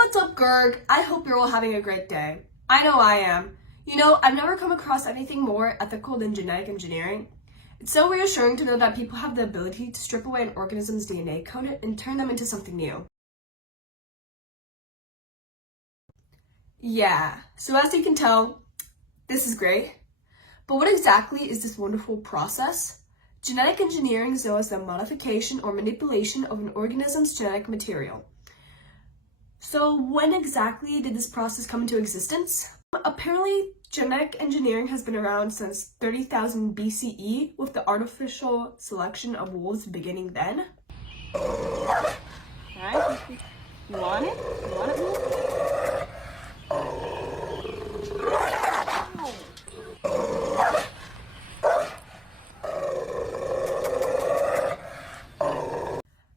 what's up, Gerg? I hope you're all having a great day. I know I am. You know, I've never come across anything more ethical than genetic engineering. It's so reassuring to know that people have the ability to strip away an organism's DNA code and turn them into something new. Yeah, so as you can tell, this is great. But what exactly is this wonderful process? Genetic engineering is known as the modification or manipulation of an organism's genetic material. So when exactly did this process come into existence? Apparently, genetic engineering has been around since 30,000 BCE, with the artificial selection of wolves beginning then. Alright, you want it? You want it, wolf?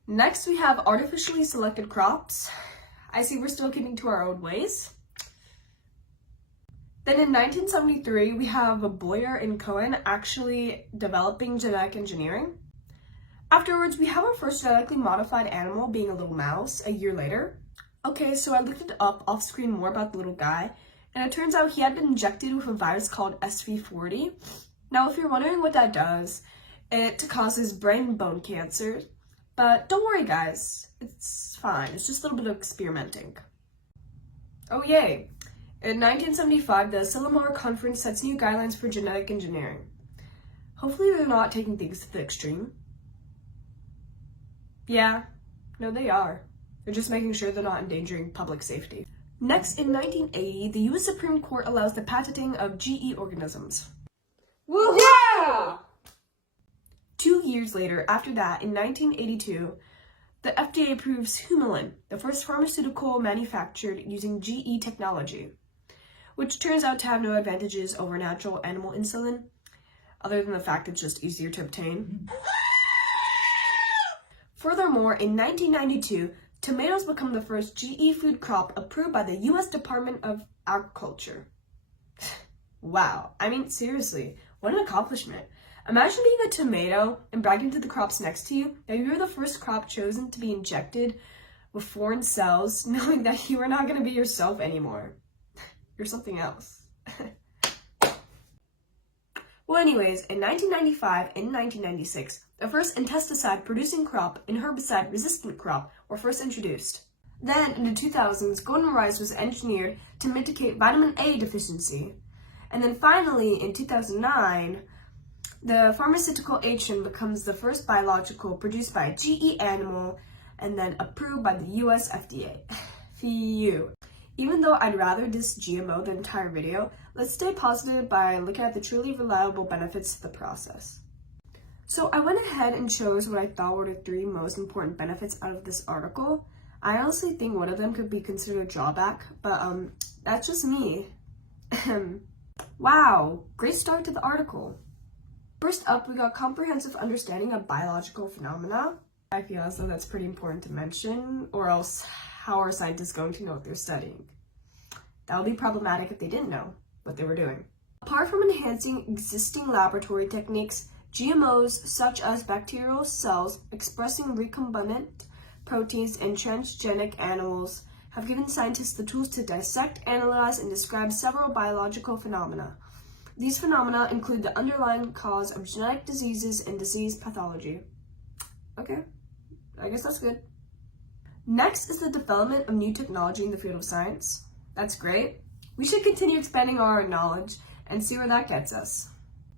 Next, we have artificially selected crops. I see we're still keeping to our old ways. Then in 1973, we have Boyer and Cohen actually developing genetic engineering. Afterwards, we have our first genetically modified animal being a little mouse a year later. Okay, so I looked it up off screen more about the little guy, and it turns out he had been injected with a virus called SV40. Now, if you're wondering what that does, it causes brain and bone cancer. But don't worry, guys, it's fine. It's just a little bit of experimenting. Oh, yay. In 1975, the Sillamar Conference sets new guidelines for genetic engineering. Hopefully they're not taking things to the extreme. Yeah, no, they are. They're just making sure they're not endangering public safety. Next, in 1980, the US Supreme Court allows the patenting of GE organisms. Woo! Yeah! 2 years later, after that, in 1982, the FDA approves Humulin, the first pharmaceutical manufactured using GE technology, which turns out to have no advantages over natural animal insulin, other than the fact it's just easier to obtain. Furthermore, in 1992, tomatoes become the first GE food crop approved by the US Department of Agriculture. Wow, I mean, seriously, what an accomplishment. Imagine being a tomato and bragging to the crops next to you that you're the first crop chosen to be injected with foreign cells, knowing that you are not going to be yourself anymore. You're something else. Well, anyways, in 1995 and 1996, the first insecticide-producing crop and herbicide-resistant crop were first introduced. Then, in the 2000s, golden rice was engineered to mitigate vitamin A deficiency. And then finally, in 2009, the pharmaceutical agent becomes the first biological produced by a GE animal and then approved by the US FDA. Phew. Even though I'd rather diss GMO the entire video, let's stay positive by looking at the truly reliable benefits to the process. So I went ahead and chose what I thought were the 3 most important benefits out of this article. I honestly think one of them could be considered a drawback, but that's just me. Wow, great start to the article. First up, we got comprehensive understanding of biological phenomena. I feel as though that's pretty important to mention, or else how are scientists going to know what they're studying? That would be problematic if they didn't know what they were doing. Apart from enhancing existing laboratory techniques, GMOs such as bacterial cells expressing recombinant proteins in transgenic animals have given scientists the tools to dissect, analyze, and describe several biological phenomena. These phenomena include the underlying cause of genetic diseases and disease pathology. Okay, I guess that's good. Next is the development of new technology in the field of science. That's great. We should continue expanding our knowledge and see where that gets us.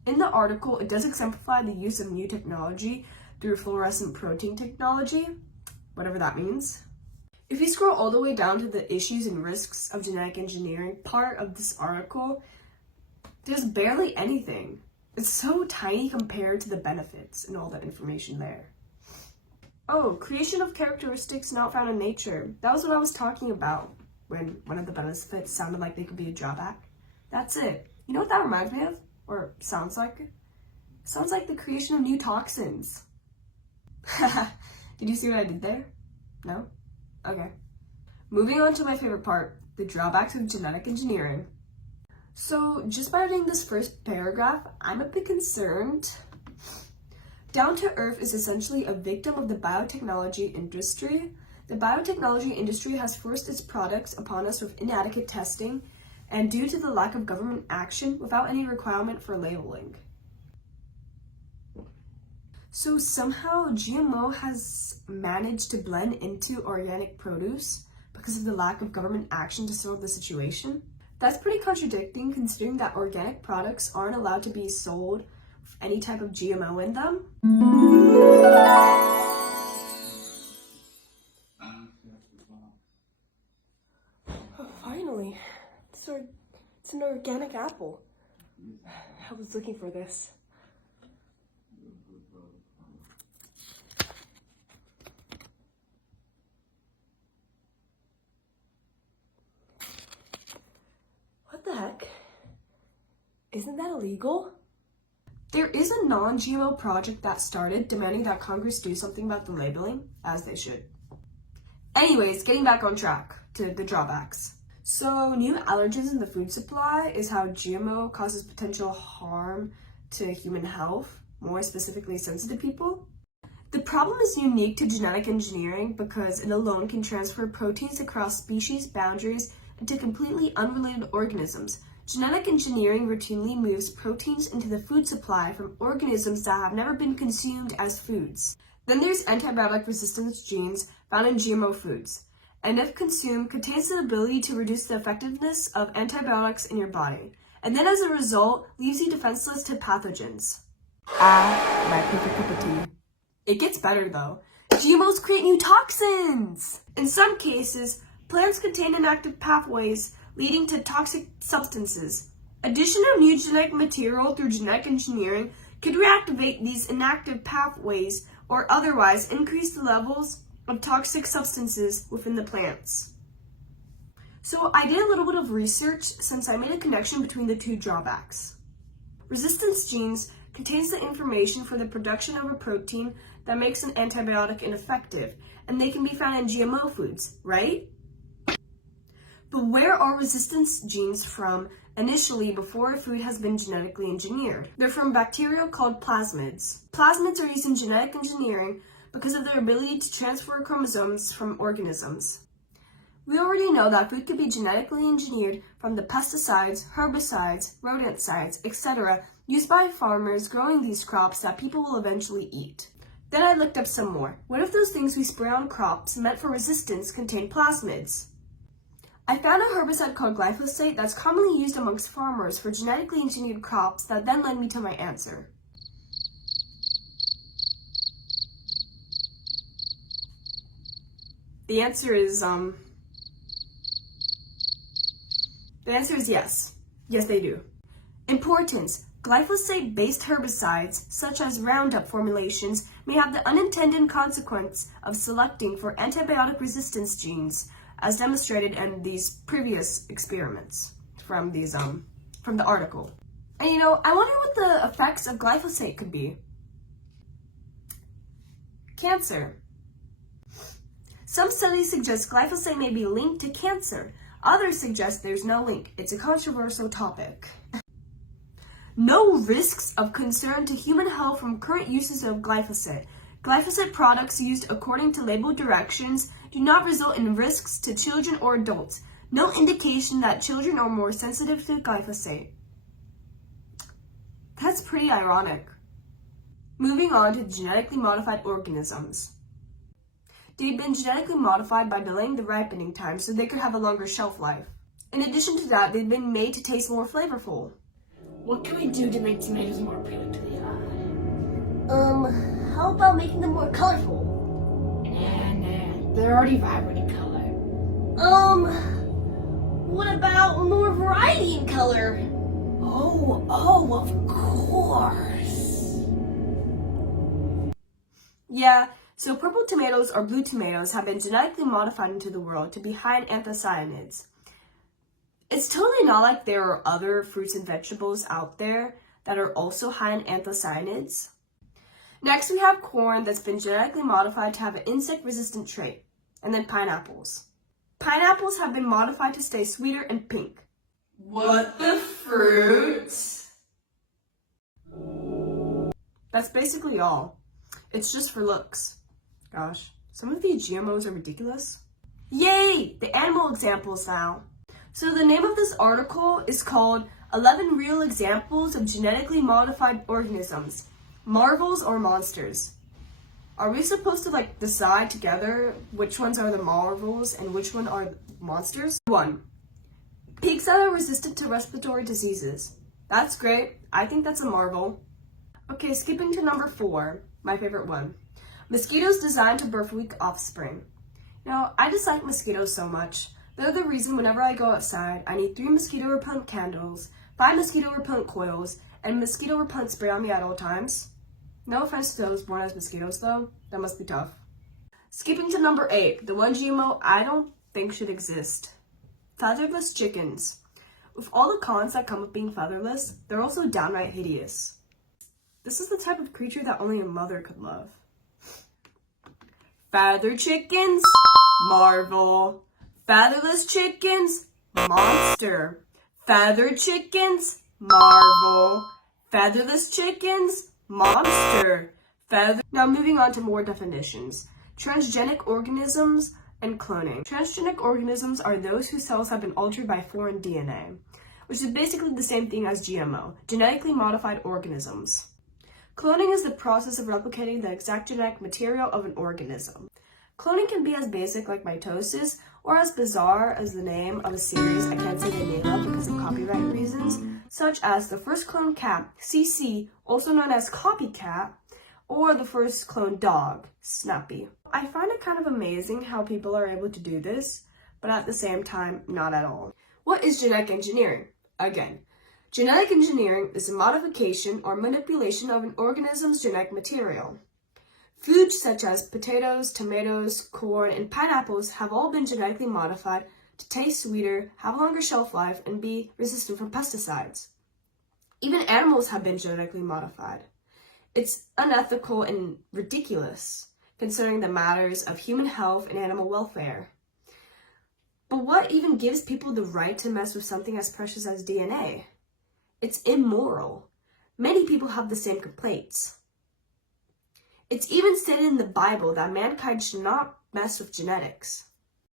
In the article, it does exemplify the use of new technology through fluorescent protein technology, whatever that means. If you scroll all the way down to the issues and risks of genetic engineering part of this article, there's barely anything. It's so tiny compared to the benefits and all that information there. Oh, creation of characteristics not found in nature. That was what I was talking about when one of the benefits sounded like they could be a drawback. That's it. You know what that reminds me of? Or sounds like? It sounds like the creation of new toxins. Did you see what I did there? No? Okay. Moving on to my favorite part, the drawbacks of genetic engineering. So, just by reading this first paragraph, I'm a bit concerned. Down to Earth is essentially a victim of the biotechnology industry The biotechnology industry has forced its products upon us with inadequate testing and due to the lack of government action without any requirement for labeling. So somehow GMO has managed to blend into organic produce because of the lack of government action to solve the situation. That's pretty contradicting considering that organic products aren't allowed to be sold with any type of GMO in them. Oh, finally, it's an organic apple. I was looking for this. What the heck? Isn't that illegal? There is a non-GMO project that started demanding that Congress do something about the labeling, as they should. Anyways, getting back on track to the drawbacks. So, new allergens in the food supply is how GMO causes potential harm to human health, more specifically sensitive people. The problem is unique to genetic engineering because it alone can transfer proteins across species boundaries into completely unrelated organisms. Genetic engineering routinely moves proteins into the food supply from organisms that have never been consumed as foods. Then there's antibiotic resistance genes found in GMO foods, and if consumed, contains the ability to reduce the effectiveness of antibiotics in your body, and then as a result, leaves you defenseless to pathogens. My perfect cup of tea. It gets better though. GMOs create new toxins! In some cases, plants contain inactive pathways leading to toxic substances. Addition of new genetic material through genetic engineering could reactivate these inactive pathways or otherwise increase the levels of toxic substances within the plants. So I did a little bit of research since I made a connection between the two drawbacks. Resistance genes contains the information for the production of a protein that makes an antibiotic ineffective, and they can be found in GMO foods, right? But where are resistance genes from initially before a food has been genetically engineered? They're from bacteria called plasmids. Plasmids are used in genetic engineering because of their ability to transfer chromosomes from organisms. We already know that food could be genetically engineered from the pesticides, herbicides, rodenticides, etc. used by farmers growing these crops that people will eventually eat. Then I looked up some more. What if those things we spray on crops meant for resistance contain plasmids? I found a herbicide called glyphosate that's commonly used amongst farmers for genetically engineered crops that then led me to my answer. The answer is yes. Yes, they do. Importance. Glyphosate-based herbicides, such as Roundup formulations, may have the unintended consequence of selecting for antibiotic resistance genes, as demonstrated in these previous experiments from the article. And I wonder what the effects of glyphosate could be. Cancer. Some studies suggest glyphosate may be linked to cancer. Others suggest there's no link. It's a controversial topic. No risks of concern to human health from current uses of glyphosate. Glyphosate products used according to label directions do not result in risks to children or adults. No indication that children are more sensitive to glyphosate. That's pretty ironic. Moving on to genetically modified organisms. They've been genetically modified by delaying the ripening time so they could have a longer shelf life. In addition to that, they've been made to taste more flavorful. What can we do to make tomatoes more appealing to the eye? How about making them more colorful? Nah, they're already vibrant in color. What about more variety in color? Oh, of course. Yeah, so purple tomatoes or blue tomatoes have been genetically modified into the world to be high in anthocyanins. It's totally not like there are other fruits and vegetables out there that are also high in anthocyanins. Next, we have corn that's been genetically modified to have an insect-resistant trait, and then pineapples. Pineapples have been modified to stay sweeter and pink. What the fruit? That's basically all. It's just for looks. Gosh, Some of these GMOs are ridiculous. Yay! The animal examples now. So the name of this article is called 11 Real Examples of Genetically Modified Organisms, Marvels or Monsters. Are we supposed to decide together which ones are the marvels and which one are monsters? 1. Pigs that are resistant to respiratory diseases. That's great. I think that's a marvel. Okay, skipping to number 4, my favorite one. Mosquitoes designed to birth weak offspring. Now, I dislike mosquitoes so much. They're the reason whenever I go outside, I need 3 mosquito repellent candles, 5 mosquito repellent coils, and mosquito repellent spray on me at all times. No offense to those born as mosquitoes though, that must be tough. Skipping to number 8, the one GMO I don't think should exist. Featherless chickens. With all the cons that come with being featherless, they're also downright hideous. This is the type of creature that only a mother could love. Feather chickens, marvel. Featherless chickens, monster. Feathered chickens, marvel. Featherless chickens, monster. Now moving on to more definitions. Transgenic organisms and cloning. Transgenic organisms are those whose cells have been altered by foreign DNA, which is basically the same thing as GMO, genetically modified organisms. Cloning is the process of replicating the exact genetic material of an organism. Cloning can be as basic like mitosis, or as bizarre as the name of a series I can't say the name of because of copyright reasons, such as the first cloned cat, CC, also known as copycat, or the first cloned dog, Snappy. I find it kind of amazing how people are able to do this, but at the same time, not at all. What is genetic engineering? Again, genetic engineering is a modification or manipulation of an organism's genetic material. Foods such as potatoes, tomatoes, corn, and pineapples have all been genetically modified to taste sweeter, have a longer shelf life, and be resistant from pesticides. Even animals have been genetically modified. It's unethical and ridiculous, considering the matters of human health and animal welfare. But what even gives people the right to mess with something as precious as DNA? It's immoral. Many people have the same complaints. It's even stated in the Bible that mankind should not mess with genetics.